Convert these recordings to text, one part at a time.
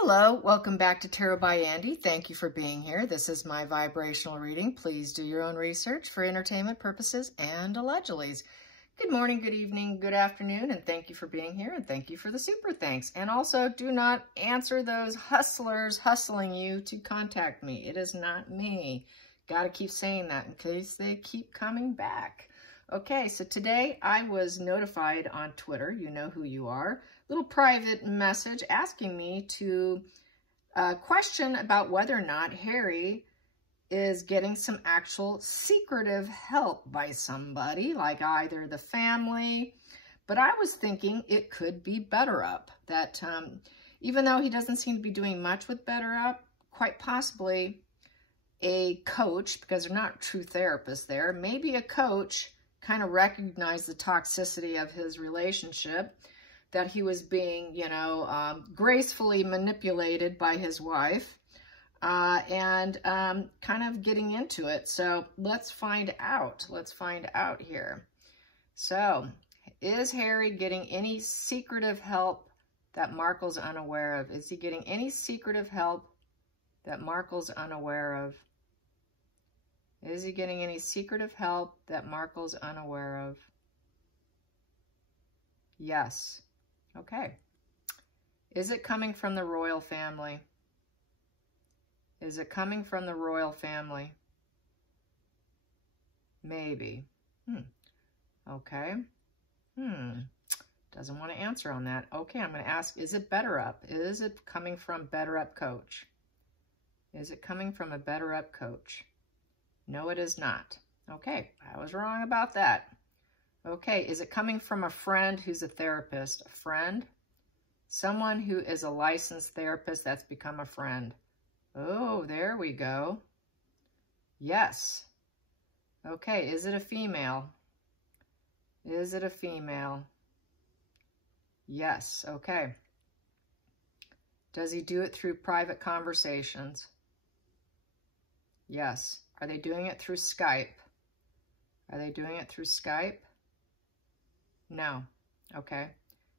Hello, welcome back to Tarot by Andy. Thank you for being here. This is my vibrational reading. Please do your own research for entertainment purposes and allegedly. Good morning, good evening, good afternoon, and thank you for being here, and thank you for the super thanks. And also, do not answer those hustlers hustling you to contact me. It is not me. Got to keep saying that in case they keep coming back. Okay, so today I was notified on Twitter, you know who you are, little private message asking me to question about whether or not Harry is getting some actual secretive help by somebody, like either the family, but I was thinking it could be Better Up, that even though he doesn't seem to be doing much with Better Up, quite possibly a coach, because they're not true therapists there, maybe a coach kind of recognized the toxicity of his relationship, that he was being, gracefully manipulated by his wife, and kind of getting into it. So let's find out. Let's find out here. So is Harry getting any secretive help that Markle's unaware of? Is he getting any secretive help that Markle's unaware of? Is he getting any secretive help that Markle's unaware of? Yes. Okay. Is it coming from the royal family? Is it coming from the royal family? Maybe. Okay. Doesn't want to answer on that. Okay, I'm going to ask, is it Better Up? Is it coming from Better Up coach? Is it coming from a Better Up coach? No, it is not. Okay, I was wrong about that. Okay, is it coming from a friend who's a therapist? A friend? Someone who is a licensed therapist that's become a friend. Oh, there we go. Yes. Okay, is it a female? Is it a female? Yes, okay. Does he do it through private conversations? Yes. Are they doing it through Skype? Are they doing it through Skype? No. Okay.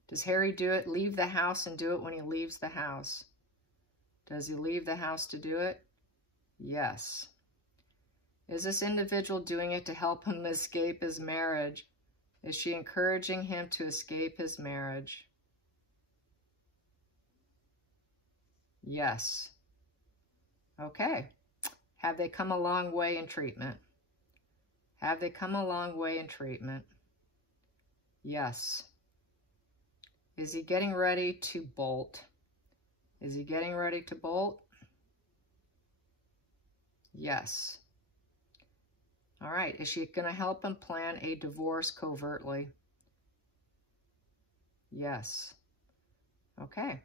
Does Harry do it, leave the house and do it when he leaves the house? Does he leave the house to do it? Yes. Is this individual doing it to help him escape his marriage? Is she encouraging him to escape his marriage? Yes. Okay. Have they come a long way in treatment? Have they come a long way in treatment? Yes. Is he getting ready to bolt? Is he getting ready to bolt? Yes. All right. Is she going to help him plan a divorce covertly? Yes. Okay.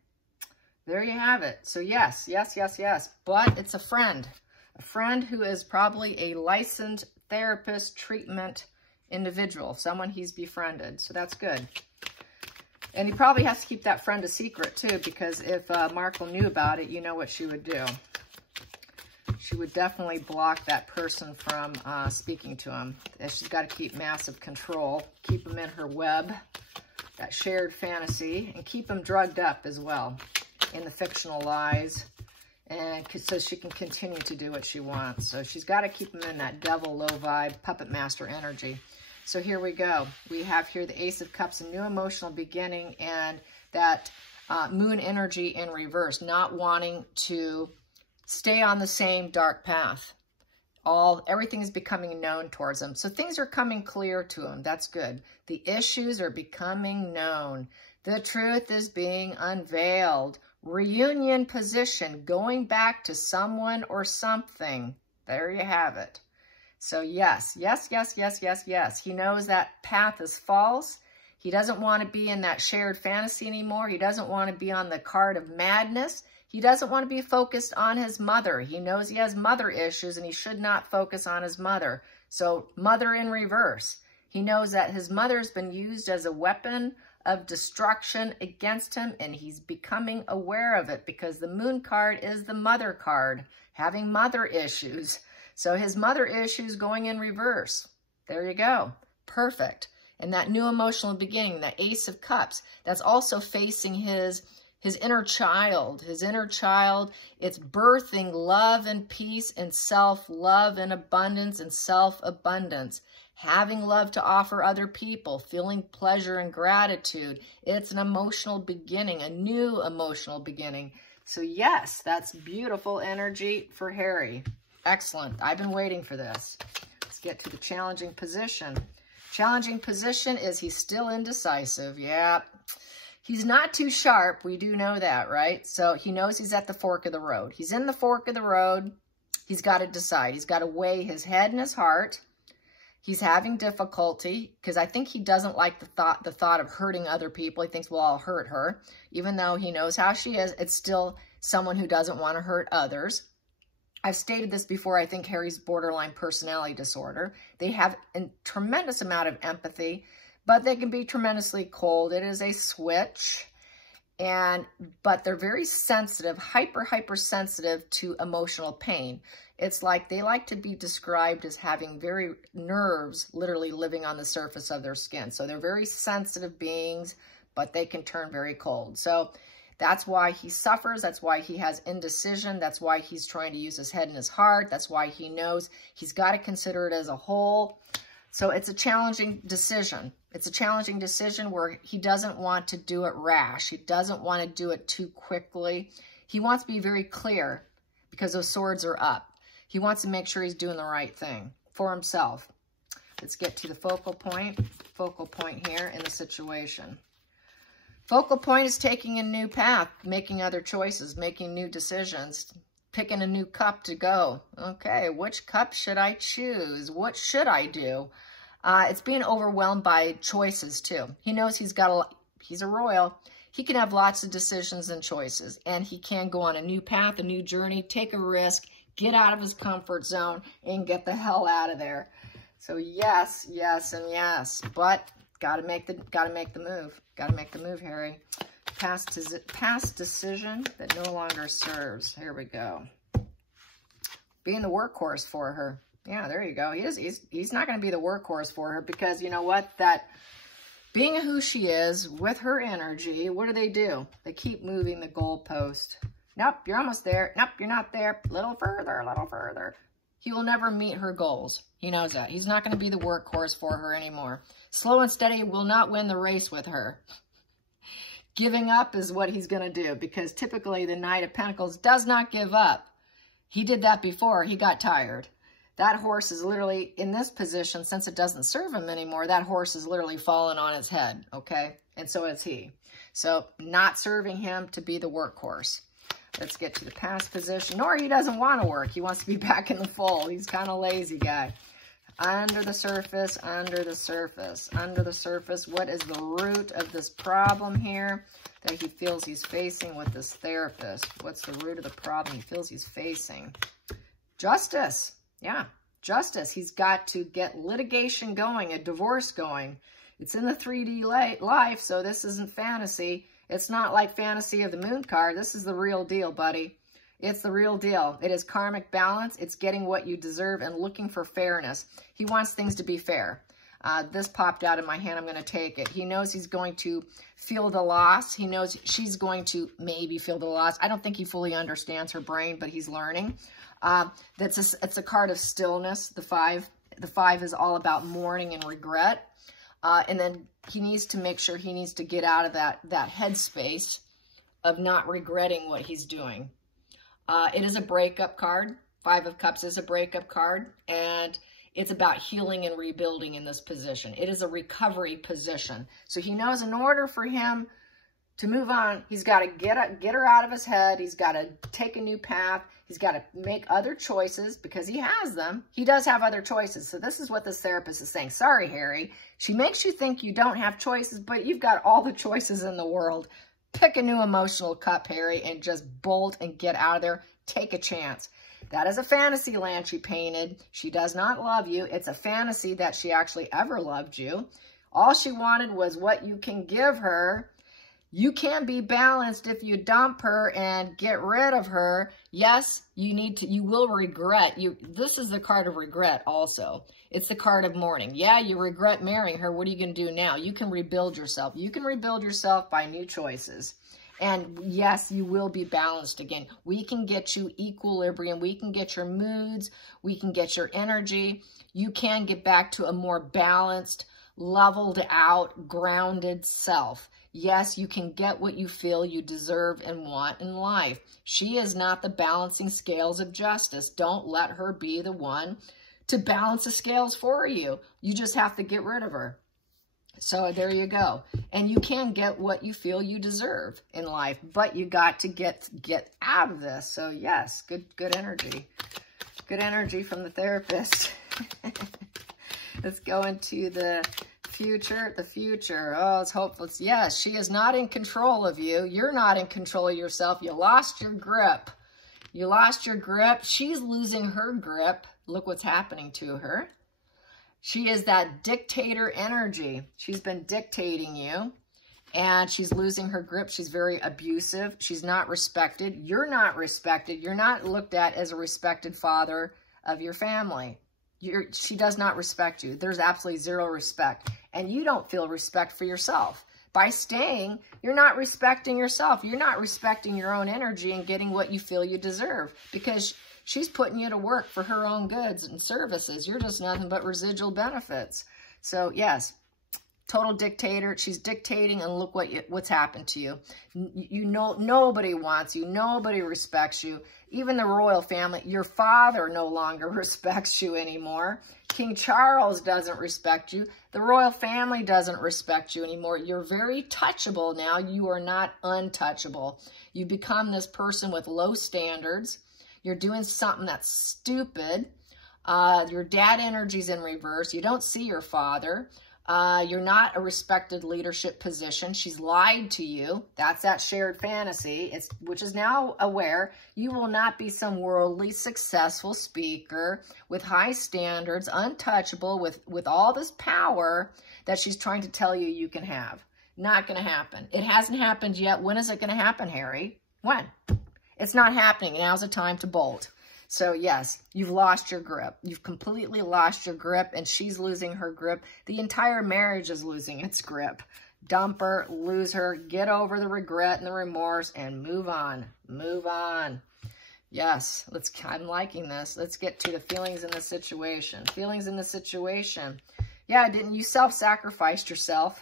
There you have it. So yes, yes, yes, yes. But it's a friend. A friend who is probably a licensed therapist treatment individual, someone he's befriended. So that's good. And he probably has to keep that friend a secret too, because if Markle knew about it, you know what she would do. She would definitely block that person from speaking to him. And she's got to keep massive control, keep him in her web, that shared fantasy, and keep him drugged up as well in the fictional lies. And so she can continue to do what she wants. So she's got to keep him in that devil, low vibe, puppet master energy. So here we go. We have here the Ace of Cups, a new emotional beginning, and that moon energy in reverse, not wanting to stay on the same dark path. Everything is becoming known towards him. So things are coming clear to him. That's good. The issues are becoming known. The truth is being unveiled. Reunion position, going back to someone or something. There you have it. So yes, yes, yes, yes, yes, yes. He knows that path is false. He doesn't want to be in that shared fantasy anymore. He doesn't want to be on the card of madness. He doesn't want to be focused on his mother. He knows he has mother issues and he should not focus on his mother. So mother in reverse. He knows that his mother has been used as a weapon of destruction against him, and he's becoming aware of it because the moon card is the mother card, having mother issues. So his mother issues going in reverse. There you go. Perfect. And that new emotional beginning, the Ace of Cups, that's also facing his his inner child, it's birthing love and peace and self-love and abundance and self-abundance. Having love to offer other people, feeling pleasure and gratitude. It's an emotional beginning, a new emotional beginning. So yes, that's beautiful energy for Harry. Excellent. I've been waiting for this. Let's get to the challenging position. Challenging position is he's still indecisive. Yeah. He's not too sharp. We do know that, right? So he knows he's at the fork of the road. He's in the fork of the road. He's got to decide. He's got to weigh his head and his heart. He's having difficulty because I think he doesn't like the thought of hurting other people. He thinks, well, I'll hurt her. Even though he knows how she is, it's still someone who doesn't want to hurt others. I've stated this before. I think Harry's borderline personality disorder. They have a tremendous amount of empathy, but they can be tremendously cold. It is a switch, but they're very sensitive, hyper sensitive to emotional pain. It's like they like to be described as having very nerves literally living on the surface of their skin. So they're very sensitive beings, but they can turn very cold. So that's why he suffers. That's why he has indecision. That's why he's trying to use his head and his heart. That's why he knows he's got to consider it as a whole. So it's a challenging decision. It's a challenging decision where he doesn't want to do it rash. He doesn't want to do it too quickly. He wants to be very clear because those swords are up. He wants to make sure he's doing the right thing for himself. Let's get to the focal point here in the situation. Focal point is taking a new path, making other choices, making new decisions, picking a new cup to go. Okay, which cup should I choose? What should I do? It's being overwhelmed by choices too. He knows he's a royal. He can have lots of decisions and choices, and he can go on a new path, a new journey, take a risk, get out of his comfort zone, and get the hell out of there. So yes, yes, and yes, but gotta make the move. Gotta make the move, Harry. Past decision that no longer serves. Here we go. Being the workhorse for her. Yeah, there you go. He's not going to be the workhorse for her because you know what? That being who she is with her energy, what do? They keep moving the goalpost. Nope, you're almost there. Nope, you're not there. A little further, a little further. He will never meet her goals. He knows that. He's not going to be the workhorse for her anymore. Slow and steady will not win the race with her. Giving up is what he's going to do because typically the Knight of Pentacles does not give up. He did that before. He got tired. That horse is literally in this position. Since it doesn't serve him anymore, that horse is literally falling on its head, okay? And so is he. So not serving him to be the workhorse. Let's get to the past position. Nor he doesn't want to work. He wants to be back in the fold. He's kind of lazy guy. Under the surface, under the surface, under the surface. What is the root of this problem here that he feels he's facing with this therapist? What's the root of the problem he feels he's facing? Justice. Yeah, justice. He's got to get litigation going, a divorce going. It's in the 3D life, so this isn't fantasy. It's not like fantasy of the moon card. This is the real deal, buddy. It's the real deal. It is karmic balance. It's getting what you deserve and looking for fairness. He wants things to be fair. This popped out in my hand. I'm going to take it. He knows he's going to feel the loss. He knows she's going to maybe feel the loss. I don't think he fully understands her brain, but he's learning. It's a card of stillness. The five is all about mourning and regret. And then he needs to make sure he needs to get out of that headspace of not regretting what he's doing. It is a breakup card. 5 of Cups is a breakup card, and it's about healing and rebuilding in this position. It is a recovery position. So he knows in order for him to move on, he's got to get her out of his head. He's got to take a new path. He's got to make other choices because he has them. He does have other choices. So this is what this therapist is saying. Sorry, Harry. She makes you think you don't have choices, but you've got all the choices in the world. Pick a new emotional cup, Harry, and just bolt and get out of there. Take a chance. That is a fantasy land she painted. She does not love you. It's a fantasy that she actually ever loved you. All she wanted was what you can give her. You can be balanced if you dump her and get rid of her. Yes, you will regret. This is the card of regret also. It's the card of mourning. Yeah, you regret marrying her. What are you going to do now? You can rebuild yourself. You can rebuild yourself by new choices. And yes, you will be balanced again. We can get you equilibrium. We can get your moods. We can get your energy. You can get back to a more balanced, leveled out, grounded self. Yes, you can get what you feel you deserve and want in life. She is not the balancing scales of justice. Don't let her be the one to balance the scales for you. You just have to get rid of her. So there you go. And you can get what you feel you deserve in life, but you got to get out of this. So yes, good energy. Good energy from the therapist. Let's go into the future. The future. Oh, it's hopeful. Yes, she is not in control of you. You're not in control of yourself. You lost your grip. You lost your grip. She's losing her grip. Look what's happening to her. She is that dictator energy. She's been dictating you, and she's losing her grip. She's very abusive. She's not respected. You're not respected. You're not looked at as a respected father of your family. She does not respect you. There's absolutely zero respect, and you don't feel respect for yourself. By staying, you're not respecting yourself. You're not respecting your own energy and getting what you feel you deserve, because she's putting you to work for her own goods and services. You're just nothing but residual benefits. So yes, total dictator. She's dictating, and look what's happened to you. You know, nobody wants you. Nobody respects you. Even the royal family, your father no longer respects you anymore. King Charles doesn't respect you. The royal family doesn't respect you anymore. You're very touchable now. You are not untouchable. You become this person with low standards. You're doing something that's stupid. Your dad energy's in reverse. You don't see your father. You're not a respected leadership position. She's lied to you. That's that shared fantasy, which is now aware. You will not be some worldly successful speaker with high standards, untouchable, with all this power that she's trying to tell you you can have. Not going to happen. It hasn't happened yet. When is it going to happen, Harry? When? It's not happening. Now's the time to bolt. So yes, you've lost your grip. You've completely lost your grip, and she's losing her grip. The entire marriage is losing its grip. Dump her, lose her, get over the regret and the remorse, and move on. Move on. Yes, I'm liking this. Let's get to the feelings in the situation. Feelings in the situation. Yeah, didn't you self-sacrificed yourself?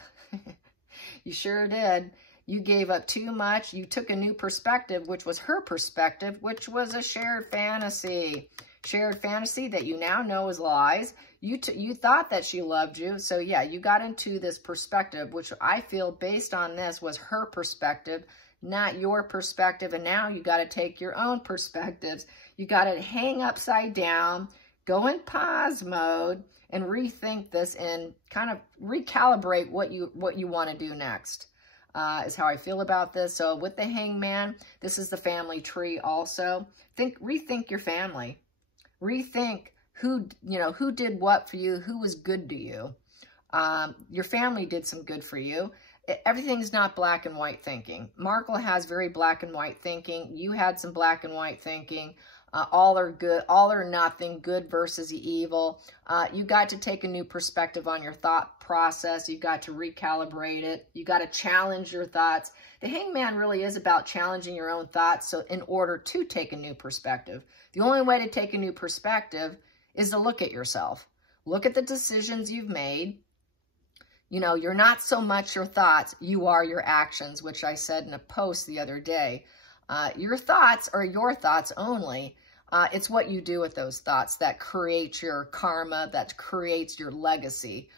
You sure did. You gave up too much. You took a new perspective, which was her perspective, which was a shared fantasy. Shared fantasy that you now know is lies. You thought that she loved you. So yeah, you got into this perspective, which I feel based on this was her perspective, not your perspective. And now you got to take your own perspectives. You got to hang upside down, go in pause mode, and rethink this and kind of recalibrate what you want to do next. Is how I feel about this. So with the hangman, this is the family tree also. Rethink your family. Rethink who did what for you, who was good to you. Your family did some good for you. Everything's not black and white thinking. Markle has very black and white thinking. You had some black and white thinking. All are good, all or nothing, good versus evil. You got to take a new perspective on your thought process. You got to recalibrate it. You got to challenge your thoughts. The hangman really is about challenging your own thoughts. So in order to take a new perspective, the only way to take a new perspective is to look at yourself. Look at the decisions you've made. You know, you're not so much your thoughts, you are your actions, which I said in a post the other day. Your thoughts are your thoughts only. It's what you do with those thoughts that creates your karma, that creates your legacy.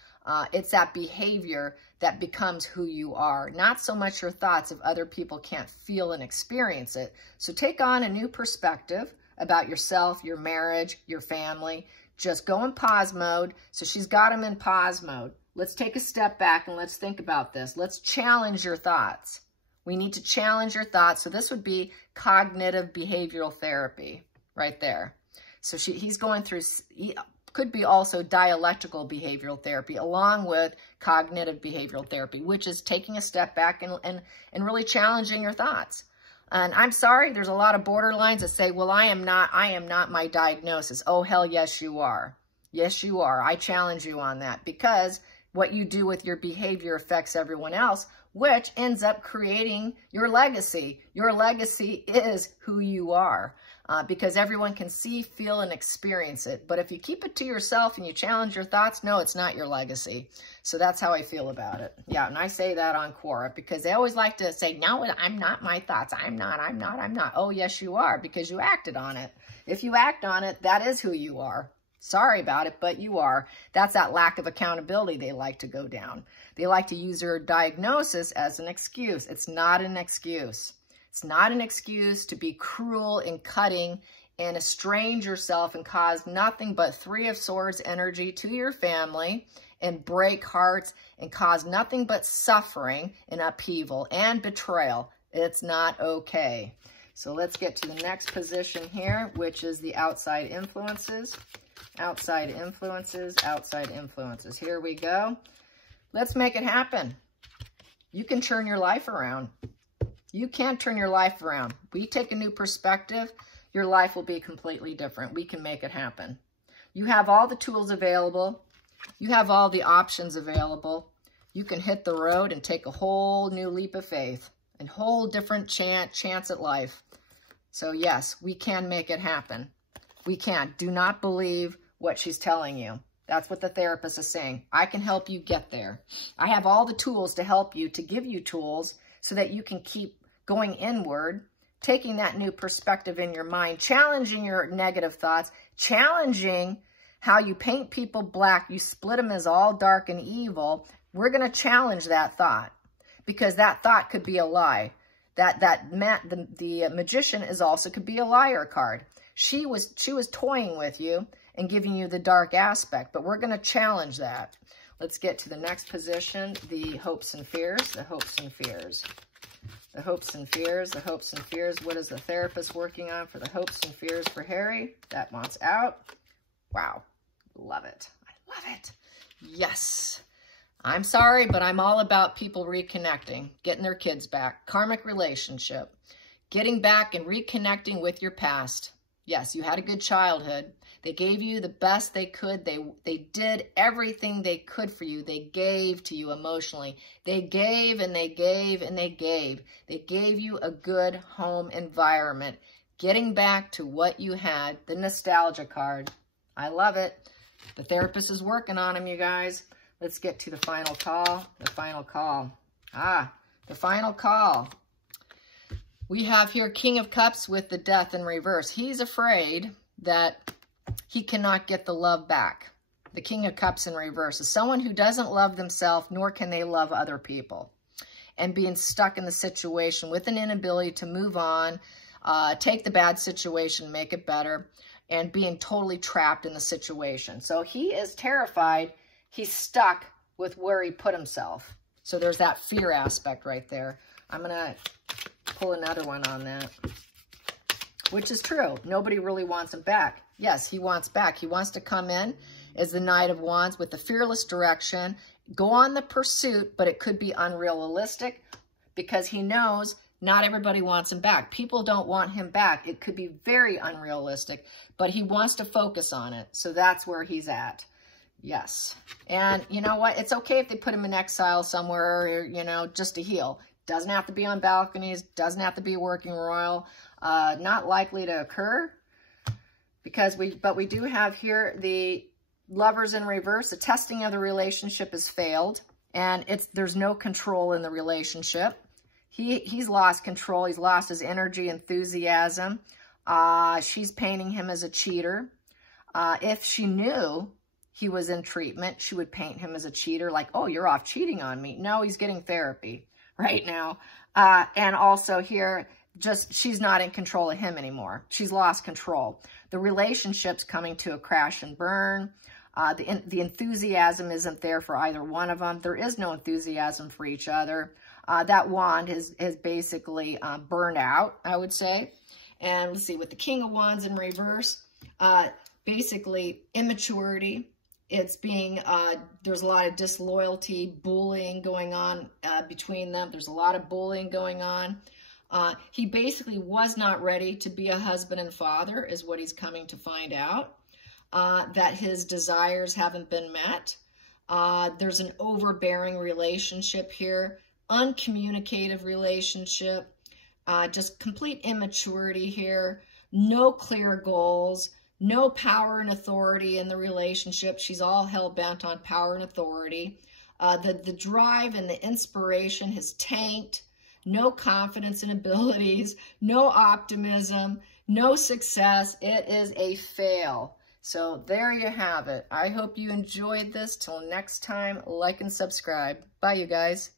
It's that behavior that becomes who you are. Not so much your thoughts if other people can't feel and experience it. So take on a new perspective about yourself, your marriage, your family. Just go in pause mode. So she's got them in pause mode. Let's take a step back and let's think about this. Let's challenge your thoughts. We need to challenge your thoughts. So this would be cognitive behavioral therapy right there. So he's going through, could be also dialectical behavioral therapy along with cognitive behavioral therapy, which is taking a step back and really challenging your thoughts. And I'm sorry, there's a lot of borderlines that say, well, I am not my diagnosis. Oh, hell, yes, you are. Yes, you are. I challenge you on that because what you do with your behavior affects everyone else. which ends up creating your legacy. Your legacy is who you are, because everyone can see, feel, and experience it. But if you keep it to yourself and you challenge your thoughts, no, it's not your legacy. So that's how I feel about it. Yeah, and I say that on Quora because they always like to say, no, I'm not my thoughts. I'm not. Oh, yes, you are, because you acted on it. If you act on it, that is who you are. Sorry about it, but you are. That's that lack of accountability they like to go down. They like to use their diagnosis as an excuse. It's not an excuse. It's not an excuse to be cruel and cutting and estrange yourself and cause nothing but Three of Swords energy to your family and break hearts and cause nothing but suffering and upheaval and betrayal. It's not okay. So let's get to the next position here, which is the outside influences. Outside influences, outside influences. Here we go. Let's make it happen. You can turn your life around. You can turn your life around. We take a new perspective, your life will be completely different. We can make it happen. You have all the tools available. You have all the options available. You can hit the road and take a whole new leap of faith, a whole different chance at life. So yes, we can make it happen. We can. Do not believe what she's telling you. That's what the therapist is saying. I can help you get there. I have all the tools to help you, to give you tools so that you can keep going inward, taking that new perspective in your mind, challenging your negative thoughts, challenging how you paint people black, you split them as all dark and evil. We're going to challenge that thought because that thought could be a lie. The magician is also could be a liar card. She was toying with you and giving you the dark aspect, but we're going to challenge that. Let's get to the next position, the hopes and fears, the hopes and fears. The hopes and fears, the hopes and fears. What is the therapist working on for the hopes and fears for Harry? That wants out. Wow. Love it. I love it. Yes. I'm sorry, but I'm all about people reconnecting, getting their kids back. Karmic relationship. Getting back and reconnecting with your past. Yes, you had a good childhood. They gave you the best they could. They did everything they could for you. They gave to you emotionally. They gave and they gave and they gave. They gave you a good home environment. Getting back to what you had, the nostalgia card. I love it. The therapist is working on them, you guys. Let's get to the final call. The final call. The final call. We have here King of Cups with the Death in reverse. He's afraid that he cannot get the love back. The King of Cups in reverse is someone who doesn't love themselves, nor can they love other people. And being stuck in the situation with an inability to move on, take the bad situation, make it better, and being totally trapped in the situation. So he is terrified. He's stuck with where he put himself. So there's that fear aspect right there. I'm going to pull another one on that, which is true. Nobody really wants him back. Yes, he wants back. He wants to come in as the Knight of Wands with the fearless direction, go on the pursuit, but it could be unrealistic because he knows not everybody wants him back. People don't want him back. It could be very unrealistic, but he wants to focus on it. So that's where he's at. Yes. And you know what? It's okay if they put him in exile somewhere, you know, just to heal. Doesn't have to be on balconies. Doesn't have to be a working royal. Not likely to occur. But we do have here the Lovers in reverse. The testing of the relationship has failed. And there's no control in the relationship. He's lost control. He's lost his energy, enthusiasm. She's painting him as a cheater. If she knew he was in treatment, she would paint him as a cheater. Like, oh, you're off cheating on me. No, he's getting therapy right now. And also here, she's not in control of him anymore. She's lost control. The relationship's coming to a crash and burn. The enthusiasm isn't there for either one of them. There is no enthusiasm for each other. That wand is basically burned out, I would say. And let's see, with the King of Wands in reverse, basically immaturity. It's there's a lot of disloyalty, bullying going on between them. There's a lot of bullying going on. He basically was not ready to be a husband and father, is what he's coming to find out. That his desires haven't been met. There's an overbearing relationship here, uncommunicative relationship, just complete immaturity here, no clear goals, no power and authority in the relationship. She's all hell-bent on power and authority. The drive and the inspiration has tanked, no confidence and abilities, no optimism, no success. It is a fail. So there you have it. I hope you enjoyed this. Till next time, like and subscribe. Bye, you guys.